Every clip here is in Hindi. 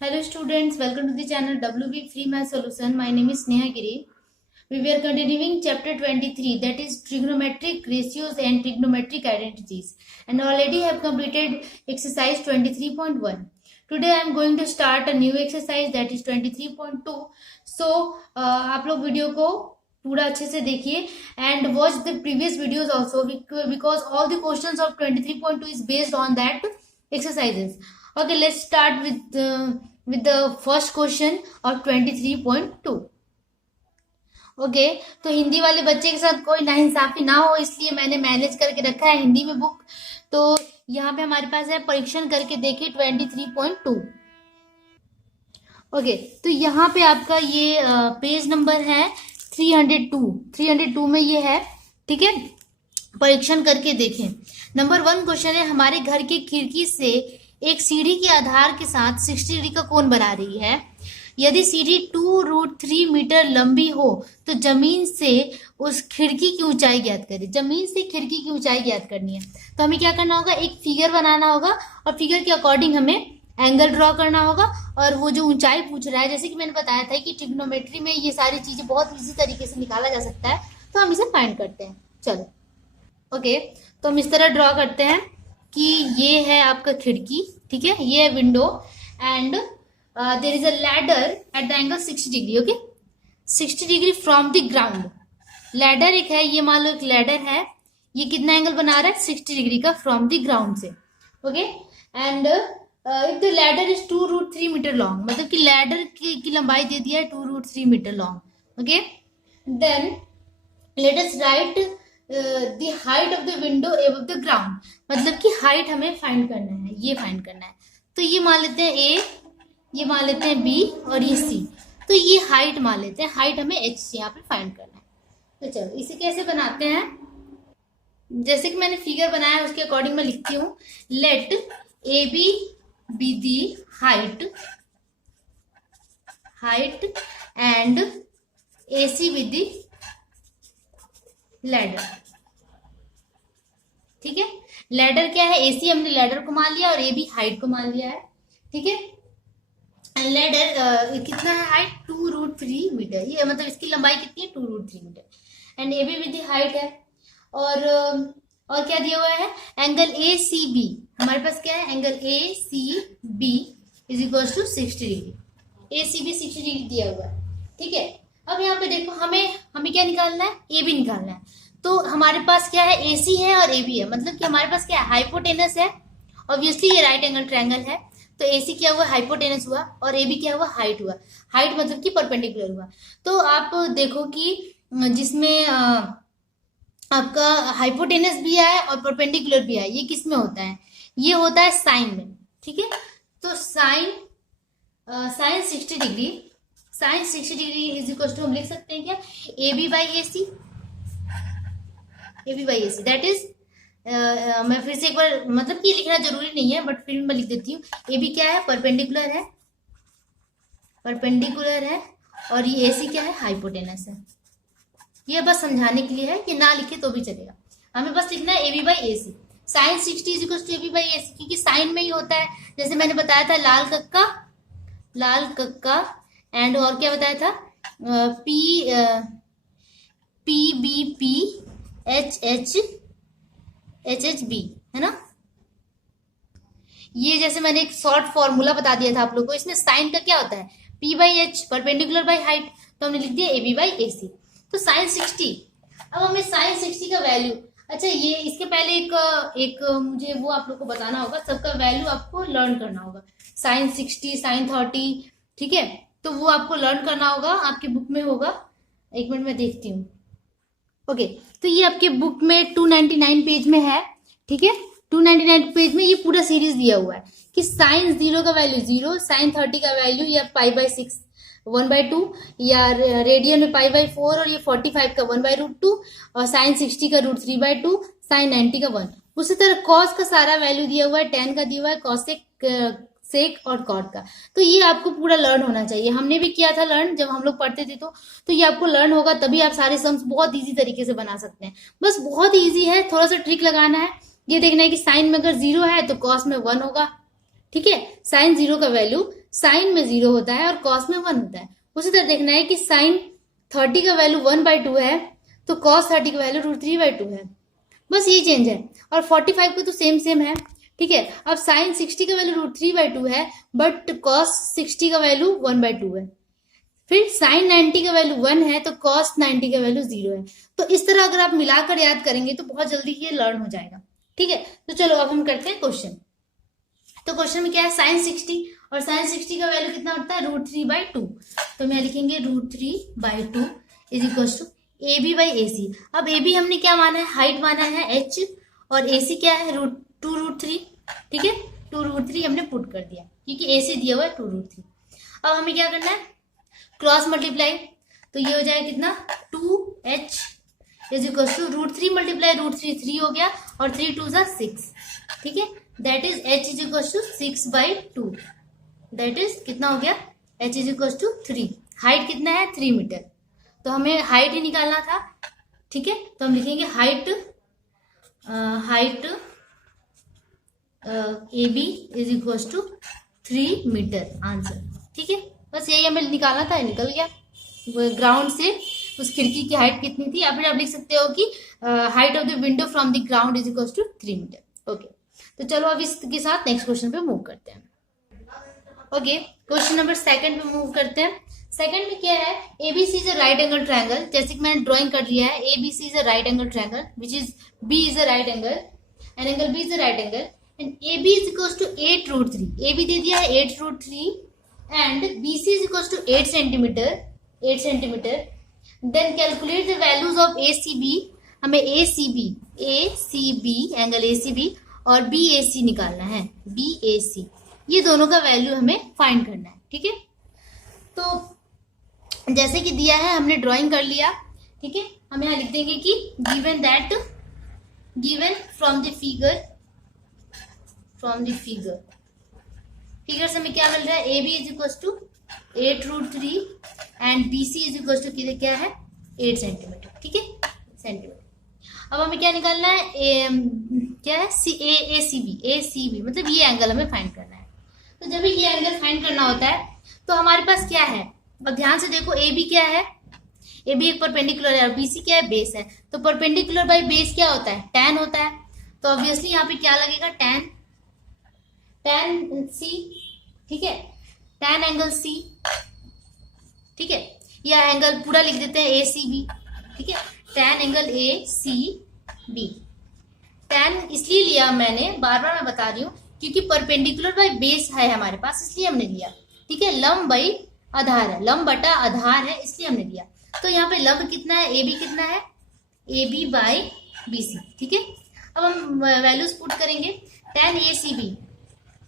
Hello students, welcome to the channel WB Free Math Solution. My name is Neha Giri. We were continuing chapter 23, that is trigonometric ratios and trigonometric identities, and already have completed exercise 23.1. Today I am going to start a new exercise that is 23.2. So आप लोग वीडियो को पूरा अच्छे से देखिए and watch the previous videos also because all the questions of 23.2 is based on that exercises. Okay, let's start with the first question of 23.2. Okay तो हिंदी वाले बच्चे के साथ कोई नाइंसाफी ना हो इसलिए मैंने मैनेज करके रखा है हिंदी में बुक। तो यहाँ पे हमारे पास है परीक्षण करके देखिए 23.2। ओके तो यहाँ पे आपका ये पेज नंबर है 302 में ये है, ठीक है। परीक्षण करके देखें। नंबर 1 क्वेश्चन है, हमारे घर की खिड़की से एक सीढ़ी के आधार के साथ 60 डिग्री का कोण बना रही है। यदि सीढ़ी 2√3 मीटर लंबी हो तो जमीन से उस खिड़की की ऊंचाई ज्ञात करें। जमीन से खिड़की की ऊंचाई ज्ञात करनी है तो हमें क्या करना होगा, एक फिगर बनाना होगा और फिगर के अकॉर्डिंग हमें एंगल ड्रॉ करना होगा। और वो जो ऊंचाई पूछ रहा है, जैसे कि मैंने बताया था कि ट्रिग्नोमेट्री में ये सारी चीजें बहुत इजी तरीके से निकाला जा सकता है, तो हम इसे फाइंड करते हैं। चलो ओके तो हम इस तरह ड्रॉ करते हैं कि ये है आपका खिड़की, ठीक है, ये है window and there is a ladder at the angle 60 degree. Okay 60 degree from the ground. Ladder एक है, ये मान लो एक लैडर है, ये कितना एंगल बना रहा है 60 डिग्री का फ्रॉम द ग्राउंड से। Okay and if the ladder is 2√3 metre long, मतलब कि लैडर की लंबाई दे दिया है 2√3 metre long. Okay then let us write the height of the window above the ground, मतलब कि हाइट हमें फाइंड करना है, ये फाइंड करना है। तो ये मान लेते हैं ए, ये मान लेते हैं बी और ये सी। तो ये हाइट मान लेते हैं, हाइट हमें एच से यहाँ पे फाइंड करना है। तो चलो इसे कैसे बनाते हैं, जैसे कि मैंने फिगर बनाया है उसके अकॉर्डिंग मैं लिखती हूँ। Let A B the height and A C with the ladder, ठीक है। लैडर क्या है, एसी हमने लैडर को मान लिया और ए बी हाइट को मान लिया है, ठीक है। लैडर कितना है हाइट 2√3 मीटर, ये मतलब इसकी लंबाई कितनी है 2√3 metre and A B with height है। और क्या दिया हुआ है, एंगल ए सी बी, हमारे पास क्या है angle A C B is equal to 60 degree. A C B 60 degree दिया हुआ है, ठीक है। अब यहाँ पे देखो हमें क्या निकालना है, ए बी निकालना है। तो हमारे पास क्या है, ए सी है और ए बी है, मतलब कि हमारे पास क्या है हाइपोटेनस है। ऑब्वियसली ये राइट एंगल ट्रायंगल है, तो ए सी क्या हुआ हाइपोटेनस हुआ और ए बी क्या हुआ हाइट हुआ। हाइट मतलब कि परपेंडिकुलर हुआ। तो आप देखो कि जिसमें आपका हाइपोटेनस भी है और परपेंडिकुलर भी है, ये किस में होता है, ये होता है साइन में, ठीक है। तो sine 60 degree is equal to हम लिख सकते हैं क्या, A B by A C that is मैं फिर से एक बार, मतलब कि लिखना जरूरी नहीं है बट फिर मैं लिख देती हूँ। ए बी क्या है, परपेंडिकुलर है और ये ए सी क्या है, हाइपोटेनस है। ये बस समझाने के लिए है, कि ना लिखे तो भी चलेगा, हमें बस लिखना है A B by A C. Sine 60 is equal to A B by A C, क्योंकि साइन में ही होता है, जैसे मैंने बताया था लाल कक्का एंड और क्या बताया था P B P H H B, है ना। ये जैसे मैंने एक शॉर्ट फॉर्मूला बता दिया था आप लोगों को, इसमें साइन का क्या होता है P by H, perpendicular by height, तो हमने लिख दिया ए बी बाई ए सी। तो साइन 60, अब हमें साइन 60 का वैल्यू, अच्छा ये इसके पहले एक मुझे वो आप लोग को बताना होगा, सबका वैल्यू आपको लर्न करना होगा। साइन 60, साइन 30, ठीक है, तो वो आपको लर्न करना होगा, आपकी बुक में होगा। एक मिनट में देखती हूँ। ओके तो ये आपके बुक में 299 पेज में है, ठीक है। 299 पेज में ये पूरा सीरीज दिया हुआ है कि साइन 0 का वैल्यू 0, साइन 30 का वैल्यू या π/6 1/2, या रेडियन में π/4 और ये 45 का 1/√2 और साइन 60 का √3/2, साइन 90 का 1। उसी तरह कॉस का सारा वैल्यू दिया हुआ है, टेन का दिया हुआ है, कॉसेक सेक और कॉट का। तो ये आपको पूरा लर्न होना चाहिए, हमने भी किया था लर्न जब हम लोग पढ़ते थे। तो ये आपको लर्न होगा तभी आप सारे सम्स बहुत इजी तरीके से बना सकते हैं। बस बहुत इजी है, थोड़ा सा ट्रिक लगाना है। ये देखना है कि साइन में अगर 0 है तो कॉस में 1 होगा, ठीक है। साइन 0 का वैल्यू साइन में 0 होता है और कॉस में 1 होता है। उसी तरह देखना है कि साइन 30 का वैल्यू 1/2 है तो कॉस 30 का वैल्यू √3/2 है, बस ये चेंज है। और 45 का तो सेम सेम है, ठीक है। अब साइन 60 का वैल्यू √3/2 है बट कॉस 60 का वैल्यू 1/2 है। फिर साइन 90 का वैल्यू 1 है तो कॉस 90 का वैल्यू 0 है। तो इस तरह अगर आप मिलाकर याद करेंगे तो बहुत जल्दी ये लर्न हो जाएगा, ठीक है। तो चलो अब हम करते हैं क्वेश्चन। तो क्वेश्चन में क्या है, साइन 60 और साइन 60 का वैल्यू कितना होता है √3/2। तो मैं लिखेंगे √3/2 इज इक्वल टू AB/AC। अब AB हमने क्या माना है, हाइट माना है h, और AC क्या है 2√3, ठीक है। 2√3 हमने पुट कर दिया क्योंकि AC दिया हुआ है 2√3। अब हमें क्या करना है, क्रॉस मल्टीप्लाई। तो ये हो जाएगा कितना 2h is equal to √3 multiply √3 3 हो गया और 3 2 6, ठीक है। That is h is equal to 6/2। That is कितना हो गया, h is equal to 3। Height कितना है 3 मीटर, तो हमें हाइट ही निकालना था, ठीक है। तो हम लिखेंगे height AB is equal to 3 metre, answer, ठीक है। बस यही हमें निकालना था, निकल गया। ग्राउंड से उस खिड़की की हाइट कितनी थी, या फिर आप लिख सकते हो कि height of the window from the ground is equal to 3 metre. Okay, तो चलो अब इसके साथ नेक्स्ट क्वेश्चन पे मूव करते हैं। ओके, क्वेश्चन नंबर सेकंड पे मूव करते हैं। सेकंड में क्या है, ABC is a right angle triangle. जैसे कि मैंने ड्राइंग कर लिया है, ABC is a right angle triangle which is B is a right angle and angle B is a right angle and AB is equal to 8√3। AB दे दिया है 8√3 and BC is equals to 8 centimeter. Then calculate the values of ACB. हमें ACB एंगल ACB और BAC निकालना है, BAC, ये दोनों का वैल्यू हमें फाइंड करना है, ठीक है। तो जैसे कि दिया है हमने ड्राइंग कर लिया, ठीक है। हम यहाँ लिख देंगे कि given from the फिगर से हमें क्या मिल रहा है, AB is equal to 8√3 and BC is equal to क्या है 8 सेंटीमीटर, ठीक है, सेंटीमीटर। अब हमें क्या निकालना है, क्या है ACB मतलब ये एंगल हमें फाइंड करना है। तो जब ये एंगल फाइंड करना होता है तो हमारे पास क्या है, अब ध्यान से देखो, AB क्या है, AB एक परपेंडिकुलर है और BC क्या है, बेस है। तो परपेंडिकुलर बाई बेस क्या होता है, tan होता है। तो ऑब्वियसली यहाँ पे क्या लगेगा, tan C, ठीक है, tan एंगल C, ठीक है। या एंगल पूरा लिख देते हैं ACB, ठीक है, tan एंगल ACB। tan इसलिए लिया मैंने, बार बार मैं बता रही हूँ, क्योंकि परपेंडिकुलर बाई बेस है हमारे पास, इसलिए हमने लिया, ठीक है। लंब बाई आधार है, लंब बटा आधार है, इसलिए हमने लिया। तो यहाँ पे लंब कितना है, AB कितना है, AB/BC, ठीक है। अब हम वैल्यूज पुट करेंगे। tan ACB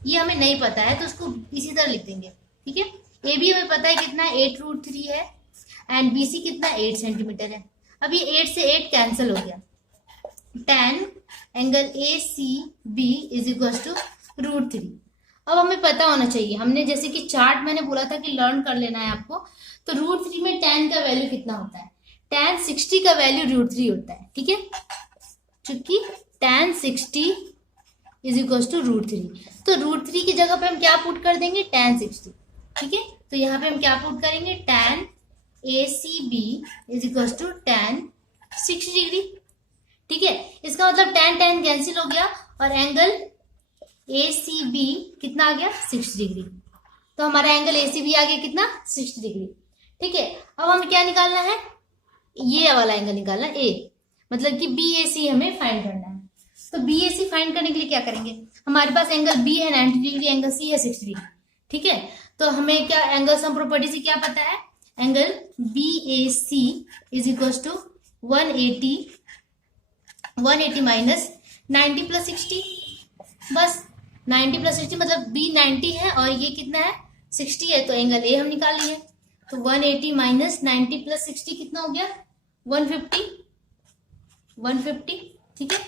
ये हमें नहीं पता है तो उसको इसी तरह लिख देंगे, ठीक है। AB हमें पता है कितना है 8√3 है एंड BC कितना 8 सेंटीमीटर है। अब ये 8 से 8 कैंसिल हो गया। tan angle ACB is equal to √3। अब हमें पता होना चाहिए, हमने जैसे कि चार्ट मैंने बोला था कि लर्न कर लेना है आपको। तो √3 में tan का वैल्यू कितना होता है, tan 60 का वैल्यू √3 होता है, ठीक है। चूंकि tan 60 इज इक्वल टू √3, तो √3 की जगह पे हम क्या पुट कर देंगे, tan 60, ठीक है। तो यहाँ पे हम क्या पुट करेंगे, tan ACB is equal to tan 60 degree, ठीक है। इसका मतलब tan कैंसिल हो गया और एंगल ACB कितना आ गया 60 डिग्री। तो हमारा एंगल ACB आ गया कितना 60 डिग्री, ठीक है। अब हमें क्या निकालना है, ये वाला एंगल निकालना है, A मतलब कि BAC हमें फाइंड करना है। तो BAC फाइंड करने के लिए क्या करेंगे, हमारे पास एंगल B है 90 डिग्री, एंगल C है 60 डिग्री, ठीक है। तो हमें क्या एंगल सम प्रॉपर्टी से क्या पता है, angle BAC is equal to 180 minus 90 plus 60, बस 90 प्लस 60 मतलब B 90 है और ये कितना है 60 है, तो एंगल A हम निकाल लिए। तो 180 माइनस 90 प्लस 60 कितना हो गया 150, ठीक है।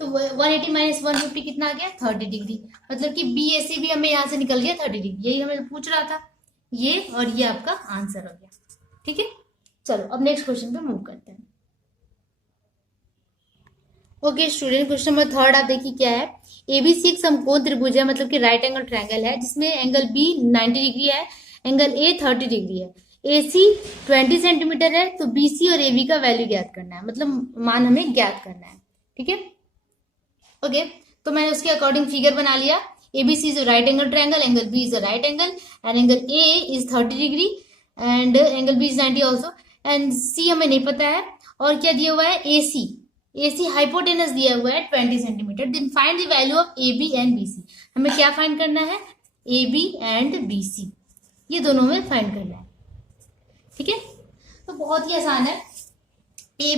तो 180 माइनस 150 कितना आ गया 30 डिग्री, मतलब कि BAC भी हमें यहाँ से निकल गया 30 डिग्री, यही हमें पूछ रहा था, ये और ये आपका आंसर हो गया, ठीक है। चलो अब नेक्स्ट क्वेश्चन पे मूव करते हैं। Okay student, question number third आप देखिए क्या है। एबीसी एक समकोण त्रिभुज है, मतलब कि राइट एंगल ट्रायंगल है, जिसमें एंगल बी 90 डिग्री है, एंगल ए 30 डिग्री है, एसी 20 सेंटीमीटर है। तो बीसी और एबी का वैल्यू ज्ञात करना है, मतलब मान हमें ज्ञात करना है। ठीक है, ओके तो मैंने उसके अकॉर्डिंग फिगर बना लिया। A B C is right angle triangle, angle B is right angle, and angle A is 30 degree, and angle B is 90 also, and C हमें नहीं पता है। और क्या दिया हुआ है, एसी, एसी हाइपोटेनस दिया हुआ है 20 centimetre. Then find the value of A B and B C. हमें क्या फाइंड करना है, A B and B C, ये दोनों में फाइंड करना है। ठीक है, तो बहुत ही आसान है। A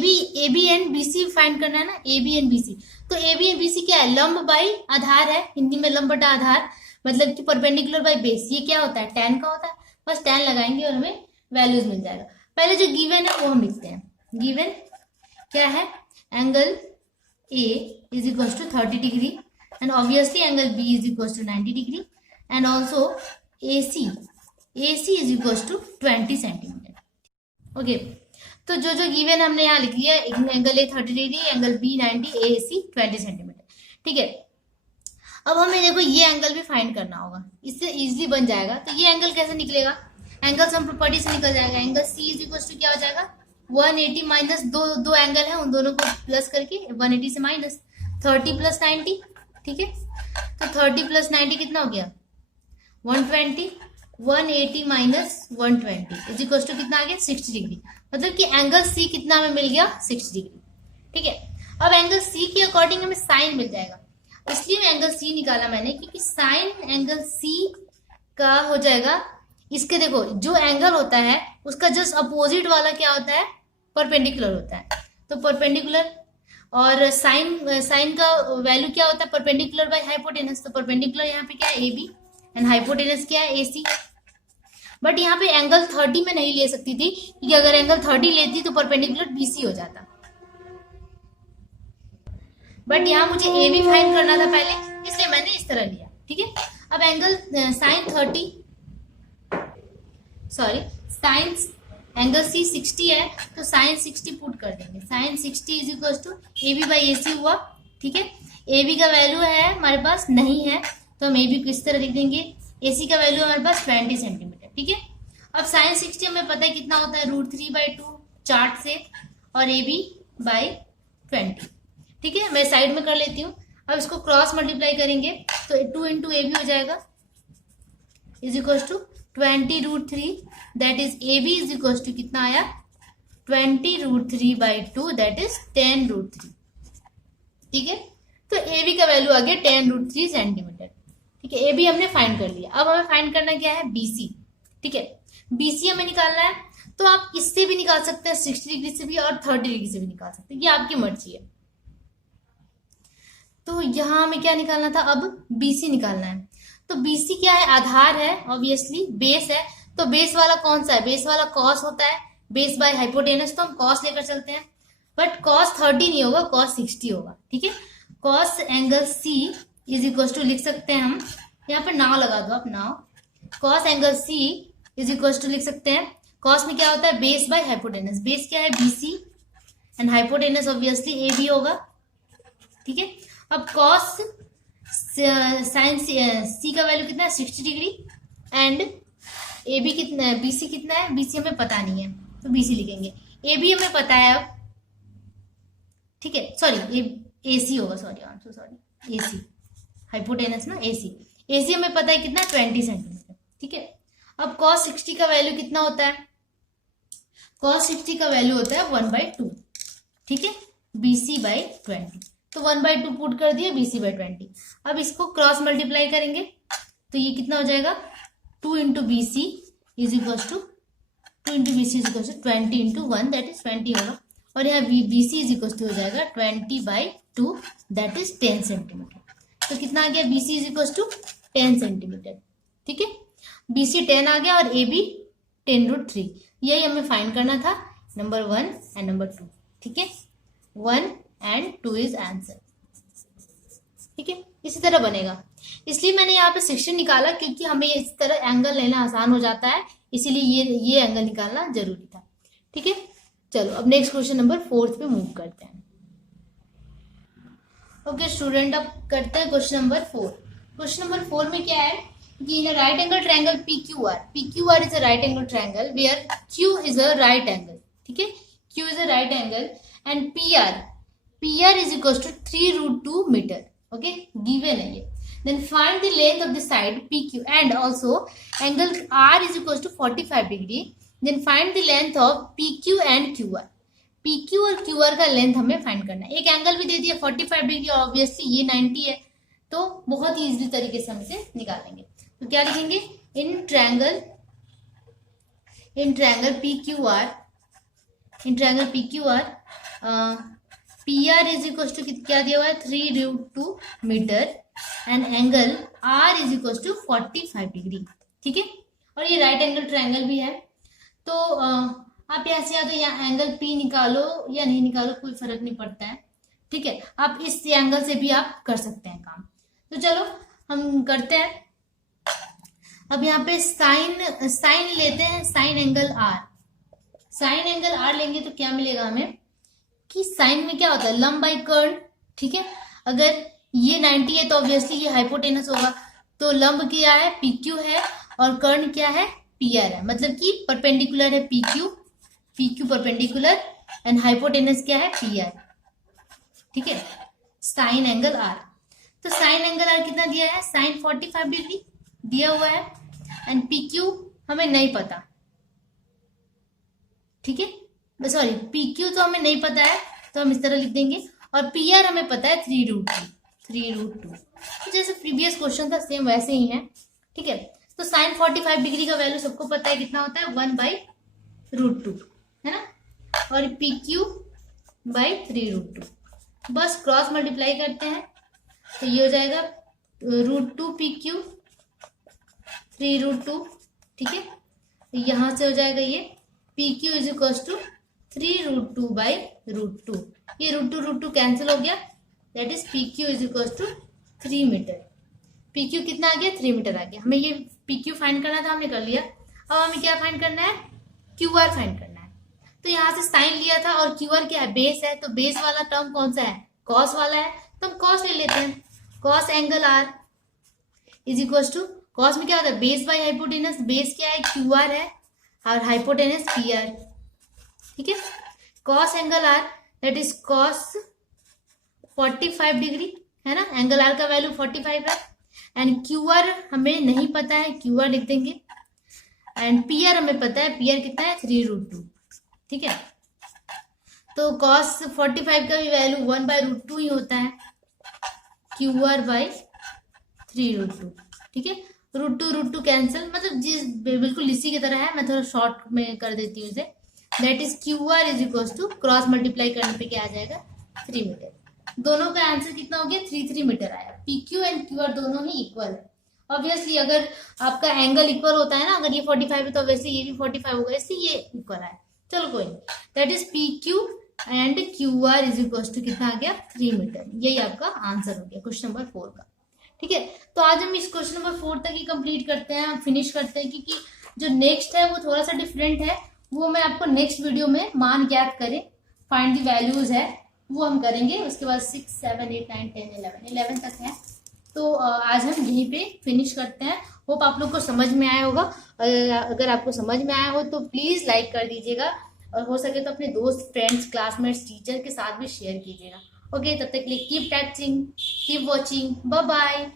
B and B C find करना है ना, A B and B C. तो A B and B C क्या है, लंब बाई आधार है, हिंदी में लंब बटा आधार, मतलब कि परपेंडिकुलर बाई बेस। ये क्या होता है, tan का होता है। बस tan लगाएंगे और हमें वैल्यूज मिल जाएगा। पहले जो गिवन है वो हम लिखते हैं। गिवन क्या है, angle A is equal to 30 degree, and obviously angle B is equal to 90 degree, and also AC is equal to 20 centimetre. Okay, तो जो जो गिवन हमने यहाँ लिख लिया, angle A 30 degree, angle B 90, AC 20 centimetre. ठीक है, अब हमें देखो ये एंगल भी फाइंड करना होगा, इससे इजीली बन जाएगा। तो ये एंगल कैसे निकलेगा, एंगल सम प्रॉपर्टी से निकल जाएगा। Angle C is equal to क्या हो जाएगा, 180 माइनस दो एंगल है, उन दोनों को प्लस करके 180 से माइनस 30 प्लस 90। ठीक है, तो 30 प्लस 90 कितना हो गया, 120। 180 माइनस 120 इज इक्वल टू कितना आ गया, 60 डिग्री। मतलब कि एंगल सी कितना हमें मिल गया, 60 डिग्री। ठीक है, अब एंगल सी के अकॉर्डिंग हमें साइन मिल जाएगा, इसलिए एंगल सी निकाला मैंने, क्योंकि साइन एंगल सी का हो जाएगा इसके, देखो जो एंगल होता है उसका जस्ट अपोजिट वाला क्या होता है, परपेंडिकुलर होता है। तो परपेंडिकुलर, और साइन का वैल्यू क्या होता है, परपेंडिकुलर बाय हाइपोटेनस। तो परपेंडिकुलर यहाँ पे क्या है, ए बी, एंड हाइपोटेनस क्या है, AC। बट यहाँ पे एंगल 30 में नहीं ले सकती थी, क्योंकि अगर एंगल 30 लेती तो परपेंडिकुलर BC हो जाता। बट यहाँ मुझे ए बी फाइंड करना था पहले, इसलिए मैंने इस तरह लिया। ठीक है, अब एंगल साइन एंगल C 60 है, तो साइन 60 पुट कर देंगे। Sine 60 is equal to A B by AC हुआ। ठीक है, ए बी का वैल्यू है हमारे पास नहीं है, तो हम ए बी को इस तरह लिख देंगे। AC का वैल्यू हमारे पास 20 सेंटीमीटर। ठीक है, अब साइन 60 हमें पता है कितना होता है, √3/2 चार्ट से, और ए बी बाई 20। ठीक है, मैं साइड में कर लेती हूँ। अब इसको क्रॉस मल्टीप्लाई करेंगे तो 2 इंटू ए बी हो जाएगा, is equal to 20√3, that is A B is equal to कितना आया, 20√3/2, दैट इज 10√3। ठीक है, तो ए बी का वैल्यू आ गया 10√3 सेंटीमीटर। ठीक है, ए बी हमने फाइंड कर लिया। अब हमें फाइंड करना क्या है, BC। ठीक है, BC हमें निकालना है, तो आप इससे भी निकाल सकते हैं, 60 डिग्री से भी और 30 डिग्री से भी निकाल सकते हैं, ये आपकी मर्जी है। तो यहाँ हमें क्या निकालना था, अब BC निकालना है। तो BC क्या है, आधार है, ऑब्वियसली बेस है। तो बेस वाला कौन सा है, बेस वाला कॉस होता है, बेस बाय हाइपोटेनस, तो हम कॉस लेकर चलते हैं। बट कॉस 30 नहीं होगा, कॉस 60 होगा। ठीक है, cos angle C is equal to लिख सकते हैं हम, यहाँ पे नाव लगा दो आप, नाव। Cos angle C is equal to लिख सकते हैं, कॉस में क्या होता है, बेस बाय हाइपोटेनस। बेस क्या है, BC, and hypotenuse obviously AB होगा। ठीक है, अब कॉस साइन C का वैल्यू कितना है, 60 डिग्री, एंड AB कितना है, BC कितना है, BC हमें पता नहीं है, तो BC लिखेंगे। AB हमें पता है अब। ठीक है, सॉरी AC होगा, सॉरी AC, हाइपोटेनस ना, AC हमें पता है कितना, 20 सेंटीमीटर। ठीक है, अब cos 60 का वैल्यू कितना होता है, cos 60 का वैल्यू होता है 1/2। ठीक है, BC/20, तो 1/2 पुट कर दिया, BC/20। अब इसको क्रॉस मल्टीप्लाई करेंगे तो ये कितना हो जाएगा, 2 into BC is equal to 20 into 1, that is 20 होगा। और यहाँ BC इज इक्वल टू हो जाएगा 20/2, दैट इज 10 सेंटीमीटर। तो कितना आ गया, BC is equal to 10 centimetre. ठीक है, BC 10 आ गया और AB 10√3। यही हमें फाइंड करना था, नंबर 1 एंड नंबर 2। ठीक है, 1 एंड 2 इज आंसर। ठीक है, इसी तरह बनेगा। इसलिए मैंने यहाँ पे 60 निकाला, क्योंकि हमें इस तरह एंगल लेना आसान हो जाता है, इसीलिए ये एंगल निकालना जरूरी था। ठीक है, चलो अब नेक्स्ट क्वेश्चन नंबर 4 पे मूव करते हैं। ओके स्टूडेंट, अब करते हैं क्वेश्चन नंबर 4। क्वेश्चन नंबर 4 में क्या है कि in right angle triangle PQR is a right angle triangle where Q is a right angle, ठीक है, Q is a right angle and PR is equal to 3√2 metre, okay given है ये। Then find the length of the side PQ and also angle R is equals to 45 degree. Then find the length of PQ and QR. PQ और QR का लेंथ हमें फाइंड करना है। एक एंगल भी दे दिया 45 डिग्री, ऑब्वियसली ये 90 है, तो बहुत ही इजीली तरीके से हम इसे निकालेंगे। तो क्या लिखेंगे, in triangle PQR PR is equal to क्या दिया हुआ है 3√2 metre and angle R is equal to 45 degree, ठीक है। और ये राइट एंगल ट्रायंगल भी है, तो आप यहाँ से या तो यहाँ एंगल P निकालो या नहीं निकालो, कोई फर्क नहीं पड़ता है, ठीक है। आप इस एंगल से भी आप कर सकते हैं काम। तो चलो हम करते हैं। अब यहाँ पे साइन लेते हैं, साइन एंगल R लेंगे तो क्या मिलेगा हमें कि साइन में क्या होता है, लंब बाई कर्ण, ठीक है। अगर ये 90 है तो ऑब्वियसली ये हाइपोटेनस होगा, तो लंब क्या है PQ है और कर्ण क्या है PR है, मतलब कि परपेंडिकुलर है PQ परपेंडिकुलर एंड हाइपोटेनस क्या है PR, ठीक है। साइन एंगल R, तो साइन एंगल R कितना दिया है, साइन 45 डिग्री दिया हुआ है एंड PQ हमें नहीं पता, ठीक है, सॉरी PQ तो हमें नहीं पता है तो हम इस तरह लिख देंगे, और PR हमें पता है 3√2। तो जैसे प्रीवियस क्वेश्चन था सेम वैसे ही है, ठीक है। तो साइन 45 डिग्री का वैल्यू सबको पता है कितना होता है 1/√2, है ना, और PQ/3√2, बस क्रॉस मल्टीप्लाई करते हैं तो ये हो जाएगा √2 PQ 3√2, ठीक है। यहां से हो जाएगा ये PQ इज इक्वल टू 3√2/√2, ये √2 कैंसिल हो गया, that is PQ is equal to 3 metre. PQ कितना आ गया 3 मीटर आ गया। हमें ये PQ फाइंड करना था, हमने कर लिया। अब हमें क्या फाइंड करना है, QR फाइंड करना है। तो यहाँ से साइन लिया था और QR क्या है बेस है, तो बेस वाला टर्म कौन सा है, कॉस वाला है, तो हम कॉस ले लेते हैं। Cos angle R is equal to, cos में क्या होता है बेस बाई हाइपोटेनस, बेस क्या है QR है और हाइपोटेनस PR, ठीक है। Cos angle R that is cos 45 degree, है ना, एंगल R का वैल्यू 45 है एंड QR हमें नहीं पता है, QR लिख देंगे एंड PR हमें पता है, PR कितना है 3√2, ठीक है। तो cos 45 का भी वैल्यू 1/√2 ही होता है, QR/3√2, ठीक है। √2 कैंसिल, मतलब जिस बिल्कुल इसी की तरह है, मैं थोड़ा शॉर्ट में कर देती हूँ इसे, that is QR is equal to cross multiply करने पे क्या आ जाएगा 3 मीटर। दोनों का आंसर कितना हो गया 3 मीटर आया। PQ एंड QR दोनों ही इक्वल है। ऑब्वियसली अगर आपका एंगल इक्वल होता है ना, अगर ये 45 है तो वैसे ये भी 45 होगा, इसलिए ये इक्वल है। चलो कोई नहीं, that is PQ and QR is equal to कितना आ गया 3 मीटर। यही आपका आंसर हो गया क्वेश्चन नंबर 4 का, ठीक है। तो आज हम इस क्वेश्चन नंबर 4 तक ही कंप्लीट करते हैं, फिनिश करते हैं, क्योंकि जो नेक्स्ट है वो थोड़ा सा डिफरेंट है, वो मैं आपको नेक्स्ट वीडियो में मान ज्ञात करें, फाइंड दी वैल्यूज है वो हम करेंगे। उसके बाद 6, 7, 8, 9, 10, 11 तक है। तो आज हम यहीं पे फिनिश करते हैं। होप आप लोग को समझ में आया होगा। अगर आपको समझ में आया हो तो प्लीज लाइक कर दीजिएगा, और हो सके तो अपने दोस्त, फ्रेंड्स, क्लासमेट्स, टीचर के साथ भी शेयर कीजिएगा। ओके, तब तक के लिए keep teaching, keep watching, bye bye.